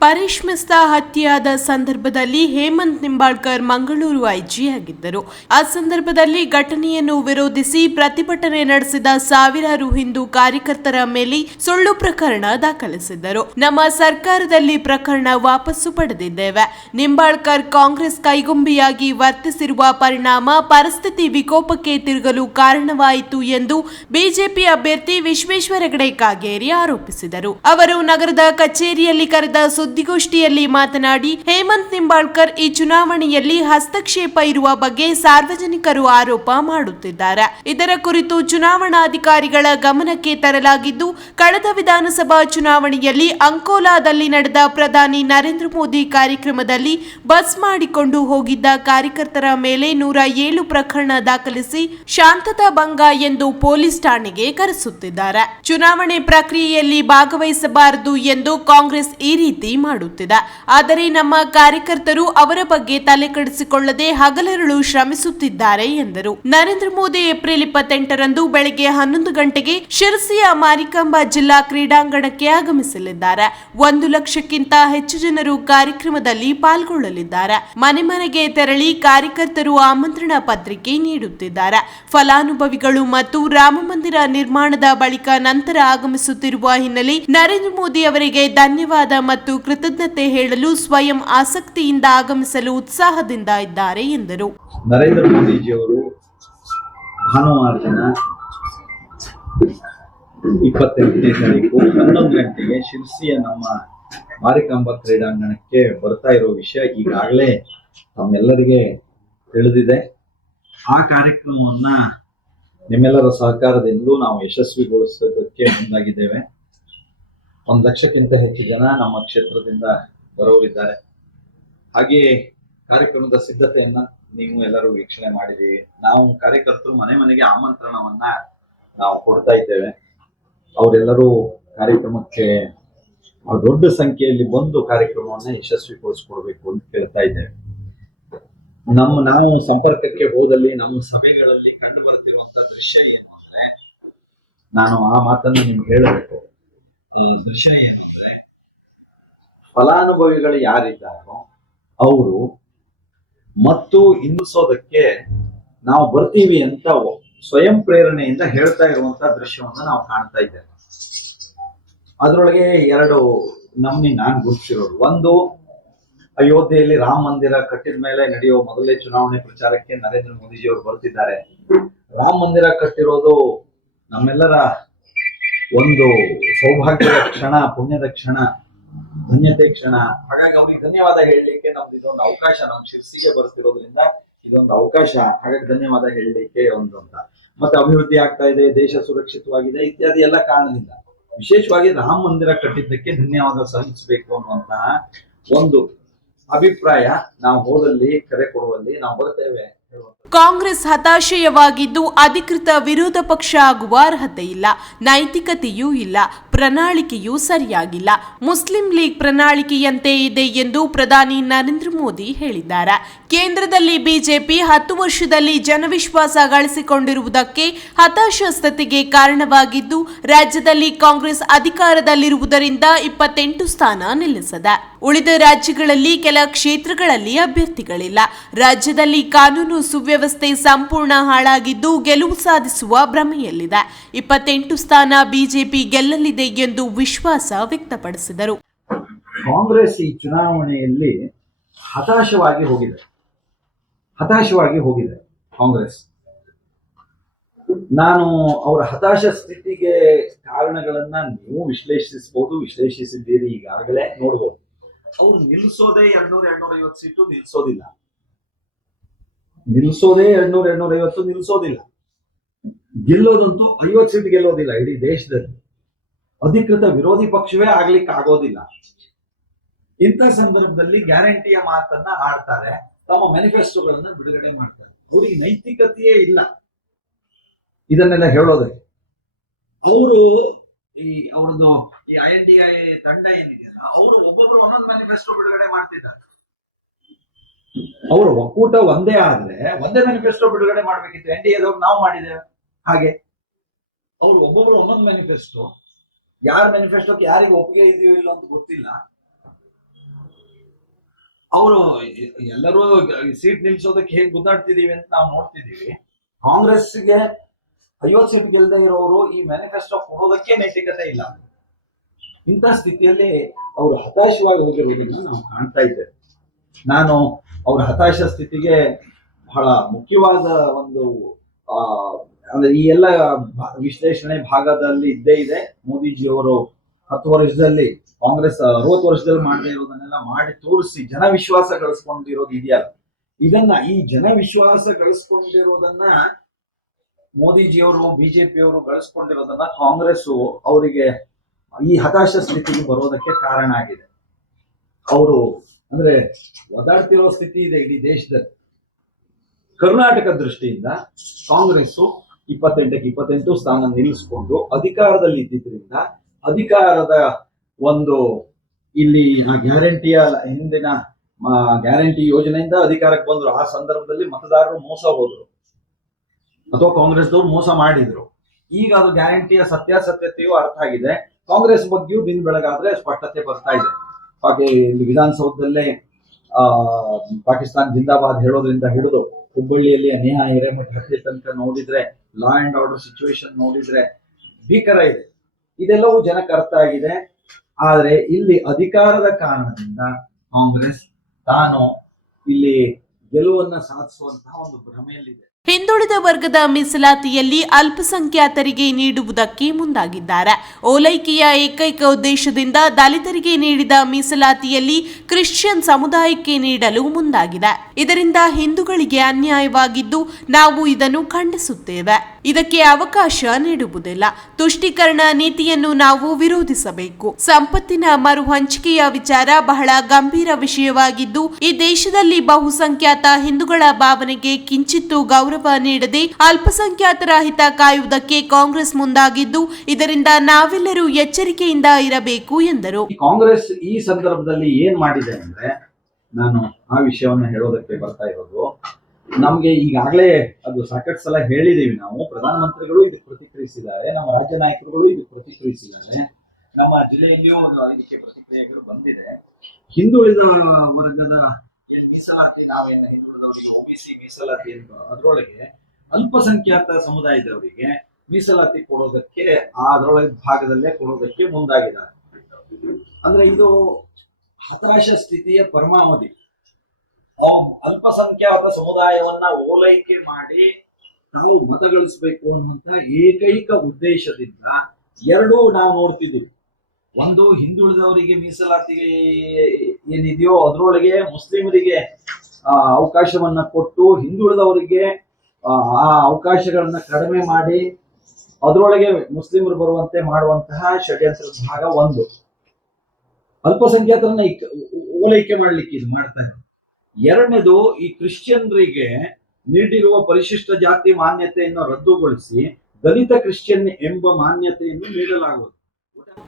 ಪರೇಶ್ ಮಿಸ್ತಾ ಹತ್ಯೆಯಾದ ಸಂದರ್ಭದಲ್ಲಿ ಹೇಮಂತ್ ನಿಂಬಾಳ್ಕರ್ ಮಂಗಳೂರು ಐಜಿಯಾಗಿದ್ದರು ಆ ಸಂದರ್ಭದಲ್ಲಿ ಘಟನೆಯನ್ನು ವಿರೋಧಿಸಿ ಪ್ರತಿಭಟನೆ ನಡೆಸಿದ ಸಾವಿರಾರು ಹಿಂದೂ ಕಾರ್ಯಕರ್ತರ ಮೇಲೆ ಸುಳ್ಳು ಪ್ರಕರಣ ದಾಖಲಿಸಿದ್ದರು. ನಮ್ಮ ಸರ್ಕಾರದಲ್ಲಿ ಪ್ರಕರಣ ವಾಪಸ್ಸು ಪಡೆದಿದ್ದೇವೆ. ನಿಂಬಾಳ್ಕರ್ ಕಾಂಗ್ರೆಸ್ ಕೈಗುಂಬಿಯಾಗಿ ವರ್ತಿಸಿರುವ ಪರಿಣಾಮ ಪರಿಸ್ಥಿತಿ ವಿಕೋಪಕ್ಕೆ ತಿರುಗಲು ಕಾರಣವಾಯಿತು ಎಂದು ಬಿಜೆಪಿ ಅಭ್ಯರ್ಥಿ ವಿಶ್ವೇಶ್ವರ ಹೆಗಡೆ ಕಾಗೇರಿ ಆರೋಪಿಸಿದರು. ಅವರು ನಗರದ ಕಚೇರಿಯಲ್ಲಿ ಕರೆದ ಸುದ್ದಿಗೋಷ್ಠಿಯಲ್ಲಿ ಮಾತನಾಡಿ ಹೇಮಂತ್ ನಿಂಬಾಳ್ಕರ್ ಈ ಚುನಾವಣೆಯಲ್ಲಿ ಹಸ್ತಕ್ಷೇಪ ಇರುವ ಬಗ್ಗೆ ಸಾರ್ವಜನಿಕರು ಆರೋಪ ಮಾಡುತ್ತಿದ್ದಾರೆ. ಇದರ ಕುರಿತು ಚುನಾವಣಾಧಿಕಾರಿಗಳ ಗಮನಕ್ಕೆ ತರಲಾಗಿದ್ದು, ಕಳೆದ ವಿಧಾನಸಭಾ ಚುನಾವಣೆಯಲ್ಲಿ ಅಂಕೋಲಾದಲ್ಲಿ ನಡೆದ ಪ್ರಧಾನಿ ನರೇಂದ್ರ ಮೋದಿ ಕಾರ್ಯಕ್ರಮದಲ್ಲಿ ಬಸ್ ಮಾಡಿಕೊಂಡು ಹೋಗಿದ್ದ ಕಾರ್ಯಕರ್ತರ ಮೇಲೆ ನೂರ ಏಳು ಪ್ರಕರಣ ದಾಖಲಿಸಿ ಶಾಂತತಾ ಭಂಗ ಎಂದು ಪೊಲೀಸ್ ಠಾಣೆಗೆ ಕರೆಸುತ್ತಿದ್ದಾರೆ. ಚುನಾವಣೆ ಪ್ರಕ್ರಿಯೆಯಲ್ಲಿ ಭಾಗವಹಿಸಬಾರದು ಎಂದು ಕಾಂಗ್ರೆಸ್ ಈ ರೀತಿ ಮಾಡುತ್ತಿದೆ ಆದರೆ ನಮ್ಮ ಕಾರ್ಯಕರ್ತರು ಅವರ ಬಗ್ಗೆ ತಲೆ ಕೆಡಿಸಿಕೊಳ್ಳದೆ ಹಗಲಿರುಳು ಶ್ರಮಿಸುತ್ತಿದ್ದಾರೆ ಎಂದರು. ನರೇಂದ್ರ ಮೋದಿ ಏಪ್ರಿಲ್ ಇಪ್ಪತ್ತೆಂಟರಂದು ಬೆಳಗ್ಗೆ ಹನ್ನೊಂದು ಗಂಟೆಗೆ ಶಿರಸಿಯ ಮಾರಿಕಾಂಬಾ ಜಿಲ್ಲಾ ಕ್ರೀಡಾಂಗಣಕ್ಕೆ ಆಗಮಿಸಲಿದ್ದಾರೆ. ಒಂದು ಲಕ್ಷಕ್ಕಿಂತ ಹೆಚ್ಚು ಜನರು ಕಾರ್ಯಕ್ರಮದಲ್ಲಿ ಪಾಲ್ಗೊಳ್ಳಲಿದ್ದಾರೆ. ಮನೆ ಮನೆಗೆ ತೆರಳಿ ಕಾರ್ಯಕರ್ತರು ಆಮಂತ್ರಣ ಪತ್ರಿಕೆ ನೀಡುತ್ತಿದ್ದಾರೆ. ಫಲಾನುಭವಿಗಳು ಮತ್ತು ರಾಮ ಮಂದಿರ ನಿರ್ಮಾಣದ ಬಳಿಕ ನಂತರ ಆಗಮಿಸುತ್ತಿರುವ ಹಿನ್ನೆಲೆ ನರೇಂದ್ರ ಮೋದಿ ಅವರಿಗೆ ಧನ್ಯವಾದ ಮತ್ತು ಕೃತಜ್ಞತೆ ಹೇಳಲು ಸ್ವಯಂ ಆಸಕ್ತಿಯಿಂದ ಆಗಮಿಸಲು ಉತ್ಸಾಹದಿಂದ ಇದ್ದಾರೆ ಎಂದರು. ನರೇಂದ್ರ ಮೋದಿಜಿಯವರು ಭಾನುವಾರ ದಿನ ಇಪ್ಪತ್ತೆಂಟನೇ ತಾರೀಕು ಹನ್ನೊಂದು ಗಂಟೆಗೆ ಶಿರ್ಸಿಯ ನಮ್ಮ ಮಾರಿಕಾಂಬಾ ಕ್ರೀಡಾಂಗಣಕ್ಕೆ ಬರ್ತಾ ಇರೋ ವಿಷಯ ಈಗಾಗಲೇ ತಮ್ಮೆಲ್ಲರಿಗೆ ತಿಳಿದಿದೆ. ಆ ಕಾರ್ಯಕ್ರಮವನ್ನ ನಿಮ್ಮೆಲ್ಲರ ಸಹಕಾರದಿಂದಲೂ ನಾವು ಯಶಸ್ವಿಗೊಳಿಸೋದಕ್ಕೆ ಮುಂದಾಗಿದ್ದೇವೆ. ಒಂದು ಲಕ್ಷಕ್ಕಿಂತ ಹೆಚ್ಚು ಜನ ನಮ್ಮ ಕ್ಷೇತ್ರದಿಂದ ಬರೋರಿದ್ದಾರೆ. ಹಾಗೆಯೇ ಕಾರ್ಯಕ್ರಮದ ಸಿದ್ಧತೆಯನ್ನ ನೀವು ಎಲ್ಲರೂ ವೀಕ್ಷಣೆ ಮಾಡಿದ್ದೀವಿ ನಾವು ಕಾರ್ಯಕರ್ತರು ಮನೆ ಮನೆಗೆ ಆಮಂತ್ರಣವನ್ನ ನಾವು ಕೊಡ್ತಾ ಇದ್ದೇವೆ. ಅವರೆಲ್ಲರೂ ಕಾರ್ಯಕ್ರಮಕ್ಕೆ ದೊಡ್ಡ ಸಂಖ್ಯೆಯಲ್ಲಿ ಬಂದು ಕಾರ್ಯಕ್ರಮವನ್ನ ಯಶಸ್ವಿಗೊಳಿಸ್ಕೊಡ್ಬೇಕು ಅಂತ ಕೇಳ್ತಾ ಇದ್ದೇವೆ. ನಮ್ಮ ನಾವು ಸಂಪರ್ಕಕ್ಕೆ ಹೋದಲ್ಲಿ, ನಮ್ಮ ಸಭೆಗಳಲ್ಲಿ ಕಂಡು ಬರ್ತಿರುವಂತ ದೃಶ್ಯ ಏನು ಅಂದ್ರೆ ನಾನು ಆ ಮಾತನ್ನು ನಿಮ್ಗೆ ಹೇಳಬೇಕು. ಫಲಾನುಭವಿಗಳು ಯಾರಿದ್ದಾರೋ ಅವರು ಮತ್ತು ಹಿಂದಿಸೋದಕ್ಕೆ ನಾವು ಬರ್ತೀವಿ ಅಂತ ಸ್ವಯಂ ಪ್ರೇರಣೆಯಿಂದ ಹೇಳ್ತಾ ಇರುವಂತ ದೃಶ್ಯವನ್ನು ನಾವು ಕಾಣ್ತಾ ಇದ್ದೇವೆ. ಅದರೊಳಗೆ ಎರಡು ನಮ್ಮಿ ನಾನ್ ಗುರುತಿರೋದು ಒಂದು, ಅಯೋಧ್ಯೆಯಲ್ಲಿ ರಾಮ ಮಂದಿರ ಕಟ್ಟಿದ ಮೇಲೆ ನಡೆಯುವ ಮೊದಲೇ ಚುನಾವಣೆ ಪ್ರಚಾರಕ್ಕೆ ನರೇಂದ್ರ ಮೋದಿಜಿ ಅವರು ಬರ್ತಿದ್ದಾರೆ. ರಾಮ ಮಂದಿರ ಕಟ್ಟಿರೋದು ನಮ್ಮೆಲ್ಲರ ಒಂದು ಸೌಭಾಗ್ಯದ ಕ್ಷಣ, ಪುಣ್ಯದ ಕ್ಷಣ, ಧನ್ಯತೆ ಕ್ಷಣ. ಹಾಗಾಗಿ ಅವ್ರಿಗೆ ಧನ್ಯವಾದ ಹೇಳಲಿಕ್ಕೆ ನಮ್ದು ಇದೊಂದು ಅವಕಾಶ ನಮ್ ಶಿರ್ಸಿಗೆ ಬರ್ತಿರೋದ್ರಿಂದ ಇದೊಂದು ಅವಕಾಶ. ಹಾಗಾಗಿ ಧನ್ಯವಾದ ಹೇಳಲಿಕ್ಕೆ ಒಂದು ಅಂತ. ಮತ್ತೆ ಅಭಿವೃದ್ಧಿ ಆಗ್ತಾ ಇದೆ, ದೇಶ ಸುರಕ್ಷಿತವಾಗಿದೆ, ಇತ್ಯಾದಿ ಎಲ್ಲ ಕಾರಣದಿಂದ. ವಿಶೇಷವಾಗಿ ರಾಮ ಮಂದಿರ ಕಟ್ಟಿದ್ದಕ್ಕೆ ಧನ್ಯವಾದ ಸಲ್ಲಿಸಬೇಕು ಅನ್ನುವಂತಹ ಒಂದು ಅಭಿಪ್ರಾಯ ನಾವು ಹೋದಲ್ಲಿ, ಕರೆ ಕೊಡುವಲ್ಲಿ ನಾವು ಬರ್ತೇವೆ. ಕಾಂಗ್ರೆಸ್ ಹತಾಶಯವಾಗಿದ್ದು ಅಧಿಕೃತ ವಿರೋಧ ಪಕ್ಷ ಆಗುವ ಅರ್ಹತೆ ಇಲ್ಲ, ನೈತಿಕತೆಯೂ ಇಲ್ಲ, ಪ್ರಣಾಳಿಕೆಯೂ ಸರಿಯಾಗಿಲ್ಲ. ಮುಸ್ಲಿಂ ಲೀಗ್ ಪ್ರಣಾಳಿಕೆಯಂತೆ ಇದೆ ಎಂದು ಪ್ರಧಾನಿ ನರೇಂದ್ರ ಮೋದಿ ಹೇಳಿದ್ದಾರೆ. ಕೇಂದ್ರದಲ್ಲಿ ಬಿಜೆಪಿ ಹತ್ತು ವರ್ಷದಲ್ಲಿ ಜನವಿಶ್ವಾಸ ಗಳಿಸಿಕೊಂಡಿರುವುದಕ್ಕೆ ಹತಾಶ ಸ್ಥಿತಿಗೆ ಕಾರಣವಾಗಿದ್ದು, ರಾಜ್ಯದಲ್ಲಿ ಕಾಂಗ್ರೆಸ್ ಅಧಿಕಾರದಲ್ಲಿರುವುದರಿಂದ ಇಪ್ಪತ್ತೆಂಟು ಸ್ಥಾನ ನಿಲ್ಲಿಸಿದೆ. ಉಳಿದ ರಾಜ್ಯಗಳಲ್ಲಿ ಕೆಲ ಕ್ಷೇತ್ರಗಳಲ್ಲಿ ಅಭ್ಯರ್ಥಿಗಳಿಲ್ಲ. ರಾಜ್ಯದಲ್ಲಿ ಕಾನೂನು ಸುವ್ಯವಸ್ಥೆ ಸಂಪೂರ್ಣ ಹಾಳಾಗಿದ್ದು ಗೆಲುವು ಸಾಧಿಸುವ ಭ್ರಮೆಯಲ್ಲಿದೆ. ಇಪ್ಪತ್ತೆಂಟು ಸ್ಥಾನ ಬಿಜೆಪಿ ಗೆಲ್ಲಲಿದೆ ಎಂದು ವಿಶ್ವಾಸ ವ್ಯಕ್ತಪಡಿಸಿದರು. ಕಾಂಗ್ರೆಸ್ ಈ ಚುನಾವಣೆಯಲ್ಲಿ ಹತಾಶವಾಗಿ ಹೋಗಿದೆ. ಹತಾಶವಾಗಿ ಹೋಗಿದೆ ಕಾಂಗ್ರೆಸ್. ನಾನು ಅವರ ಹತಾಶ ಸ್ಥಿತಿಗೆ ಕಾರಣಗಳನ್ನ ನೀವು ವಿಶ್ಲೇಷಿಸಬಹುದು, ವಿಶ್ಲೇಷಿಸಿದ್ದೀರಿ ಈಗಾಗಲೇ, ನೋಡ್ಬೋದು. ಅವ್ರು ನಿಲ್ಸೋದೇ ಎರಡ್ನೂರ ಎರಡ್ನೂರ ಐವತ್ತು ಸೀಟು ನಿಲ್ಸೋದಿಲ್ಲ. ನಿಲ್ಸೋದೇ ಎರಡ್ನೂರ ಎರಡ್ನೂರ ಐವತ್ತು ನಿಲ್ಸೋದಿಲ್ಲ. ಗೆಲ್ಲೋದಂತೂ ಐವತ್ತು ಸೀಟ್ ಗೆಲ್ಲೋದಿಲ್ಲ ಇಡೀ ದೇಶದಲ್ಲಿ. ಅಧಿಕೃತ ವಿರೋಧಿ ಪಕ್ಷವೇ ಆಗ್ಲಿಕ್ಕೆ ಆಗೋದಿಲ್ಲ. ಇಂಥ ಸಂದರ್ಭದಲ್ಲಿ ಗ್ಯಾರಂಟಿಯ ಮಾತನ್ನ ಆಡ್ತಾರೆ ತಮ್ಮ ಮ್ಯಾನಿಫೆಸ್ಟೋಗಳನ್ನ ಬಿಡುಗಡೆ ಮಾಡ್ತಾರೆ. ಅವ್ರಿಗೆ ನೈತಿಕತೆಯೇ ಇಲ್ಲ. ಇದನ್ನೆಲ್ಲ ಹೇಳೋದಕ್ಕೆ. ಅವರು ಈ ಅವ್ರದ್ದು ಈ ಐ ಎನ್ ಡಿ ಐ ತಂಡ ಏನಿದೆಯಲ್ಲ, ಅವರು ಒಬ್ಬೊಬ್ರು ಒಂದೊಂದು ಮ್ಯಾನಿಫೆಸ್ಟೋ ಬಿಡುಗಡೆ ಮಾಡ್ತಿದ್ದಾರೆ. ಅವರು ಒಕ್ಕೂಟ ಒಂದೇ ಆದ್ರೆ ಒಂದೇ ಮ್ಯಾನಿಫೆಸ್ಟೋ ಬಿಡುಗಡೆ ಮಾಡ್ಬೇಕಿತ್ತು. ಎನ್ ಡಿ ಎದವ್ರು ನಾವು ಮಾಡಿದ್ದೇವೆ ಹಾಗೆ. ಅವ್ರು ಒಬ್ಬೊಬ್ರು ಒಂದೊಂದು ಮ್ಯಾನಿಫೆಸ್ಟೋ ಯಾರ ಮ್ಯಾನಿಫೆಸ್ಟೋಕ್ಕೆ ಯಾರಿಗೆ ಒಪ್ಪಿಗೆ ಇದೆಯೋ ಇಲ್ಲ ಅಂತ ಗೊತ್ತಿಲ್ಲ. ಅವರು ಎಲ್ಲರೂ ಸೀಟ್ ನಿಲ್ಸೋದಕ್ಕೆ ಹೇಗೆ ಗುದ್ದಾಡ್ತಿದೀವಿ ಅಂತ ನಾವು ನೋಡ್ತಿದೀವಿ. ಕಾಂಗ್ರೆಸ್ಗೆ ಐವತ್ತು ಸೀಟ್ ಗೆಲ್ಲದೆ ಇರೋರು ಈ ಮ್ಯಾನಿಫೆಸ್ಟೋ ಕೊಡೋದಕ್ಕೆ ನೈತಿಕತೆ ಇಲ್ಲ. ಇಂಥ ಸ್ಥಿತಿಯಲ್ಲಿ ಅವರು ಹತಾಶವಾಗಿ ಹೋಗಿರುವುದನ್ನು ನಾವು ಕಾಣ್ತಾ ಇದ್ದೇವೆ. ನಾನು ಅವರ ಹತಾಶ ಸ್ಥಿತಿಗೆ ಬಹಳ ಮುಖ್ಯವಾದ ಒಂದು ಅಂದ್ರೆ ಈ ಎಲ್ಲ ವಿಶ್ಲೇಷಣೆ ಭಾಗದಲ್ಲಿ ಇದ್ದೇ ಇದೆ. ಮೋದಿಜಿಯವರು ಹತ್ತು ವರ್ಷದಲ್ಲಿ, ಕಾಂಗ್ರೆಸ್ ಅರವತ್ತು ವರ್ಷದಲ್ಲಿ ಮಾಡದೇ ಇರೋದನ್ನೆಲ್ಲ ಮಾಡಿ ತೋರಿಸಿ ಜನ ವಿಶ್ವಾಸ ಗಳಿಸ್ಕೊಂಡಿರೋದು ಇದೆಯಲ್ಲ. ಇದನ್ನ ಈ ಜನ ವಿಶ್ವಾಸ ಗಳಿಸ್ಕೊಂಡಿರೋದನ್ನ ಮೋದಿಜಿಯವರು, ಬಿಜೆಪಿಯವರು ಗಳಿಸ್ಕೊಂಡಿರೋದನ್ನ ಕಾಂಗ್ರೆಸ್ ಅವರಿಗೆ ಈ ಹತಾಶ ಸ್ಥಿತಿಗೆ ಬರೋದಕ್ಕೆ ಕಾರಣ ಆಗಿದೆ. ಅವರು ಅಂದ್ರೆ ಒದಾಡ್ತಿರೋ ಸ್ಥಿತಿ ಇದೆ ಇಡೀ ದೇಶದಲ್ಲಿ. ಕರ್ನಾಟಕ ದೃಷ್ಟಿಯಿಂದ ಕಾಂಗ್ರೆಸ್ ಇಪ್ಪತ್ತೆಂಟಕ್ಕೆ ಇಪ್ಪತ್ತೆಂಟು ಸ್ಥಾನ ನಿಲ್ಲಿಸ್ಕೊಂಡು ಅಧಿಕಾರದಲ್ಲಿ ಇದ್ದಿದ್ರಿಂದ ಅಧಿಕಾರದ ಒಂದು ಇಲ್ಲಿ ಗ್ಯಾರಂಟಿಯ ಹಿಂದಿನ ಗ್ಯಾರಂಟಿ ಯೋಜನೆಯಿಂದ ಅಧಿಕಾರಕ್ಕೆ ಬಂದ್ರು. ಆ ಸಂದರ್ಭದಲ್ಲಿ ಮತದಾರರು ಮೋಸ ಹೋದ್ರು. ಅಥವಾ ಕಾಂಗ್ರೆಸ್ದವ್ರು ಮೋಸ ಮಾಡಿದ್ರು. ಈಗ ಅದು ಗ್ಯಾರಂಟಿಯ ಸತ್ಯಾಸತ್ಯತೆಯು ಅರ್ಥ ಆಗಿದೆ. ಕಾಂಗ್ರೆಸ್ ಬಗ್ಗೆಯೂ ದಿನ ಬೆಳಗಾದ್ರೆ ಸ್ಪಷ್ಟತೆ ಬರ್ತಾ ಇದೆ. ಹಾಗೆ ವಿಧಾನಸೌಧದಲ್ಲೇ, ಆ, ಪಾಕಿಸ್ತಾನ ಜಿಂದಾಬಾದ್ ಹೇಳೋದ್ರಿಂದ ಹಿಡಿದು ಹುಬ್ಬಳ್ಳಿಯಲ್ಲಿ ಅನೇಹ ಹಿರೇಮಠ ಹತ್ಯೆ ತನಕ ನೋಡಿದ್ರೆ ಲಾ ಅಂಡ್ ಆರ್ಡರ್ ಸಿಚುವೇಶನ್ ನೋಡಿದ್ರೆ ಭೀಕರ ಇದೆ. ಇದೆಲ್ಲವೂ ಜನಕ್ಕೆ ಅರ್ಥ ಆಗಿದೆ. ಆದ್ರೆ ಇಲ್ಲಿ ಅಧಿಕಾರದ ಕಾರಣದಿಂದ ಕಾಂಗ್ರೆಸ್ ತಾನು ಇಲ್ಲಿ ಗೆಲುವನ್ನ ಸಾಧಿಸುವಂತಹ ಒಂದು ಭ್ರಮೆಯಲ್ಲಿದೆ. ಹಿಂದುಳಿದ ವರ್ಗದ ಮೀಸಲಾತಿಯಲ್ಲಿ ಅಲ್ಪಸಂಖ್ಯಾತರಿಗೆ ನೀಡುವುದಕ್ಕೆ ಮುಂದಾಗಿದ್ದಾರೆ. ಓಲೈಕೆಯ ಏಕೈಕ ಉದ್ದೇಶದಿಂದ ದಲಿತರಿಗೆ ನೀಡಿದ ಮೀಸಲಾತಿಯಲ್ಲಿ ಕ್ರಿಶ್ಚಿಯನ್ ಸಮುದಾಯಕ್ಕೆ ನೀಡಲು ಮುಂದಾಗಿದೆ. ಇದರಿಂದ ಹಿಂದೂಗಳಿಗೆ ಅನ್ಯಾಯವಾಗಿದ್ದು, ನಾವು ಇದನ್ನು ಖಂಡಿಸುತ್ತೇವೆ. ಇದಕ್ಕೆ ಅವಕಾಶ ನೀಡುವುದಿಲ್ಲ. ತುಷ್ಟೀಕರಣ ನೀತಿಯನ್ನು ನಾವು ವಿರೋಧಿಸಬೇಕು. ಸಂಪತ್ತಿನ ಮರು ಹಂಚಿಕೆಯ ವಿಚಾರ ಬಹಳ ಗಂಭೀರ ವಿಷಯವಾಗಿದ್ದು, ಈ ದೇಶದಲ್ಲಿ ಬಹುಸಂಖ್ಯಾತ ಹಿಂದೂಗಳ ಭಾವನೆಗೆ ಕಿಂಚಿತ್ತೂ ಗೌರವ ನೀಡದೆ ಅಲ್ಪಸಂಖ್ಯಾತರ ಹಿತ ಕಾಯುವುದಕ್ಕೆ ಕಾಂಗ್ರೆಸ್ ಮುಂದಾಗಿದ್ದು, ಇದರಿಂದ ನಾವೆಲ್ಲರೂ ಎಚ್ಚರಿಕೆಯಿಂದ ಇರಬೇಕು ಎಂದರು. ಕಾಂಗ್ರೆಸ್ ಈ ಸಂದರ್ಭದಲ್ಲಿ ಏನ್ ಮಾಡಿದೆ ಅಂದ್ರೆ, ನಾನು ಆ ವಿಷಯವನ್ನು ಹೇಳೋದಕ್ಕೆ ಬರ್ತಾ ಇರೋದು ನಮ್ಗೆ ಈಗಾಗಲೇ ಅದು ಸಾಕಷ್ಟು ಸಲ ಹೇಳಿದೀವಿ ನಾವು. ಪ್ರಧಾನಮಂತ್ರಿಗಳು ಇದಕ್ಕೆ ಪ್ರತಿಕ್ರಿಯಿಸಿದ್ದಾರೆ. ನಮ್ಮ ರಾಜ್ಯ ನಾಯಕರುಗಳು ಇದಕ್ಕೆ ಪ್ರತಿಕ್ರಿಯಿಸಿದ್ದಾರೆ. ನಮ್ಮ ಜಿಲ್ಲೆಯಲ್ಲಿಯೂ ಇದಕ್ಕೆ ಪ್ರತಿಕ್ರಿಯೆಗಳು ಬಂದಿದೆ. ಹಿಂದುಳಿದ ವರ್ಗದ ಮೀಸಲಾತಿ, ನಾವೇನು ಹಿಂದುಳಿದವರಿಗೆ ಒಬಿಸಿ ಮೀಸಲಾತಿ ಅಂತ ಅದರೊಳಗೆ ಅಲ್ಪಸಂಖ್ಯಾತ ಸಮುದಾಯದವರಿಗೆ ಮೀಸಲಾತಿ ಕೊಡೋದಕ್ಕೆ ಅದರೊಳಗೆ ಭಾಗದಲ್ಲೇ ಕೊಡೋದಕ್ಕೆ ಮುಂದಾಗಿದ್ದಾರೆ. ಅಂದ್ರೆ ಇದು ಹತಾಶ ಸ್ಥಿತಿಯ ಪರಮಾವಧಿ. ಅವು ಅಲ್ಪಸಂಖ್ಯಾತ ಸಮುದಾಯವನ್ನ ಓಲೈಕೆ ಮಾಡಿ ನಾವು ಮತಗಳಿಸಬೇಕು ಅನ್ನುವಂತ ಏಕೈಕ ಉದ್ದೇಶದಿಂದ ಎರಡೂ ನಾವು ನೋಡ್ತಿದ್ದೀವಿ ಒಂದು ಹಿಂದುಳಿದವರಿಗೆ ಮೀಸಲಾತಿ ಏನಿದೆಯೋ ಅದರೊಳಗೆ ಮುಸ್ಲಿಮರಿಗೆ ಅವಕಾಶವನ್ನ ಕೊಟ್ಟು ಹಿಂದುಳಿದವರಿಗೆ, ಆ ಅವಕಾಶಗಳನ್ನ ಕಡಿಮೆ ಮಾಡಿ ಅದರೊಳಗೆ ಮುಸ್ಲಿಮರು ಬರುವಂತೆ ಮಾಡುವಂತಹ ಷಡ್ಯಂತ್ರದ ಭಾಗ ಒಂದು. ಅಲ್ಪಸಂಖ್ಯಾತರನ್ನ ಓಲೈಕೆ ಮಾಡ್ಲಿಕ್ಕೆ ಇದು ಮಾಡ್ತಾರೆ ಎರಡನೇದು ಈ ಕ್ರಿಶ್ಚಿಯನ್ರಿಗೆ ನೀಡಿರುವ ಪರಿಶಿಷ್ಟ ಜಾತಿ ಮಾನ್ಯತೆಯನ್ನು ರದ್ದುಗೊಳಿಸಿ ದಲಿತ ಕ್ರಿಶ್ಚಿಯನ್ ಎಂಬ ಮಾನ್ಯತೆಯನ್ನು ನೀಡಲಾಗುವುದು.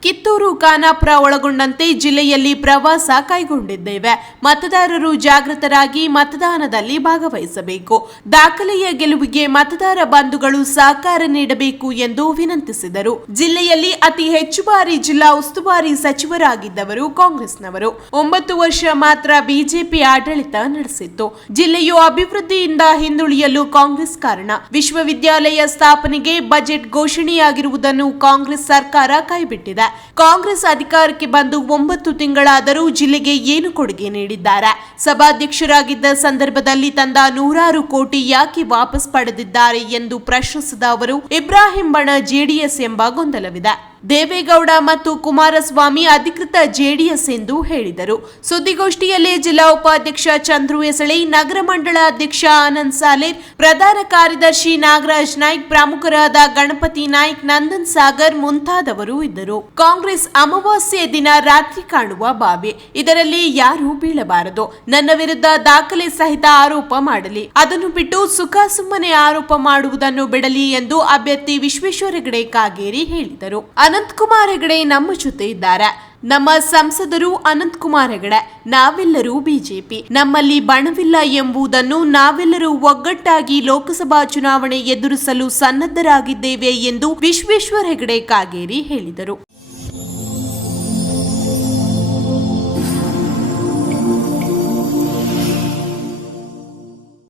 ಕಿತ್ತೂರು ಖಾನಾಪುರ ಒಳಗೊಂಡಂತೆ ಜಿಲ್ಲೆಯಲ್ಲಿ ಪ್ರವಾಸ ಕೈಗೊಂಡಿದ್ದೇವೆ. ಮತದಾರರು ಜಾಗೃತರಾಗಿ ಮತದಾನದಲ್ಲಿ ಭಾಗವಹಿಸಬೇಕು. ದಾಖಲೆಯ ಗೆಲುವಿಗೆ ಮತದಾರ ಬಂಧುಗಳು ಸಹಕಾರ ನೀಡಬೇಕು ಎಂದು ವಿನಂತಿಸಿದರು. ಜಿಲ್ಲೆಯಲ್ಲಿ ಅತಿ ಹೆಚ್ಚು ಬಾರಿ ಜಿಲ್ಲಾ ಉಸ್ತುವಾರಿ ಸಚಿವರಾಗಿದ್ದವರು ಕಾಂಗ್ರೆಸ್ನವರು. ಒಂಬತ್ತು ವರ್ಷ ಮಾತ್ರ ಬಿಜೆಪಿ ಆಡಳಿತ ನಡೆಸಿತ್ತು. ಜಿಲ್ಲೆಯು ಅಭಿವೃದ್ಧಿಯಿಂದ ಹಿಂದುಳಿಯಲು ಕಾಂಗ್ರೆಸ್ ಕಾರಣ. ವಿಶ್ವವಿದ್ಯಾಲಯ ಸ್ಥಾಪನೆಗೆ ಬಜೆಟ್ ಘೋಷಣೆಯಾಗಿರುವುದನ್ನು ಕಾಂಗ್ರೆಸ್ ಸರ್ಕಾರ ಕೈಬಿಟ್ಟಿದೆ. ಕಾಂಗ್ರೆಸ್ ಅಧಿಕಾರಕ್ಕೆ ಬಂದು ಒಂಬತ್ತು ತಿಂಗಳಾದರೂ ಜಿಲ್ಲೆಗೆ ಏನು ಕೊಡುಗೆ ನೀಡಿದ್ದಾರೆ? ಸಭಾಧ್ಯಕ್ಷರಾಗಿದ್ದ ಸಂದರ್ಭದಲ್ಲಿ ತಂದ ನೂರಾರು ಕೋಟಿ ಯಾಕೆ ವಾಪಸ್ ಪಡೆದಿದ್ದಾರೆ ಎಂದು ಪ್ರಶ್ನಿಸಿದ ಅವರು, ಇಬ್ರಾಹಿಂ ಬಣ ಜೆಡಿಎಸ್ ಎಂಬ ಗೊಂದಲವಿದೆ. ದೇವೇಗೌಡ ಮತ್ತು ಕುಮಾರಸ್ವಾಮಿ ಅಧಿಕೃತ ಜೆಡಿಎಸ್ ಎಂದು ಹೇಳಿದರು. ಸುದ್ದಿಗೋಷ್ಠಿಯಲ್ಲಿ ಜಿಲ್ಲಾ ಉಪಾಧ್ಯಕ್ಷ ಚಂದ್ರು ಎಸಳಿ ನಗರ ಮಂಡಳ ಅಧ್ಯಕ್ಷ ಆನಂದ್ ಸಾಲೇರ್, ಪ್ರಧಾನ ಕಾರ್ಯದರ್ಶಿ ನಾಗರಾಜ್ ನಾಯ್ಕ್, ಪ್ರಮುಖರಾದ ಗಣಪತಿ ನಾಯ್ಕ್, ನಂದನ್ ಸಾಗರ್ ಮುಂತಾದವರು ಇದ್ದರು. ಕಾಂಗ್ರೆಸ್ ಅಮಾವಾಸ್ಯೆ ದಿನ ರಾತ್ರಿ ಕಾಣುವ ಬಾವಿ. ಇದರಲ್ಲಿ ಯಾರೂ ಬೀಳಬಾರದು. ನನ್ನ ವಿರುದ್ಧ ದಾಖಲೆ ಸಹಿತ ಆರೋಪ ಮಾಡಲಿ. ಅದನ್ನು ಬಿಟ್ಟು ಸುಖ ಸುಮ್ಮನೆ ಆರೋಪ ಮಾಡುವುದನ್ನು ಬಿಡಲಿ ಎಂದು ಅಭ್ಯರ್ಥಿ ವಿಶ್ವೇಶ್ವರ ಹೆಗಡೆ ಕಾಗೇರಿ ಹೇಳಿದರು. ಅನಂತಕುಮಾರ್ ಹೆಗಡೆ ನಮ್ಮ ಜೊತೆ ಇದ್ದಾರೆ. ನಮ್ಮ ಸಂಸದರು ಅನಂತಕುಮಾರ್ ಹೆಗಡೆ, ನಾವೆಲ್ಲರೂ ಬಿಜೆಪಿ. ನಮ್ಮಲ್ಲಿ ಬಣವಿಲ್ಲ ಎಂಬುದನ್ನು ನಾವೆಲ್ಲರೂ ಒಗ್ಗಟ್ಟಾಗಿ ಲೋಕಸಭಾ ಚುನಾವಣೆ ಎದುರಿಸಲು ಸನ್ನದ್ಧರಾಗಿದ್ದೇವೆ ಎಂದು ವಿಶ್ವೇಶ್ವರ ಹೆಗಡೆ ಕಾಗೇರಿ ಹೇಳಿದರು.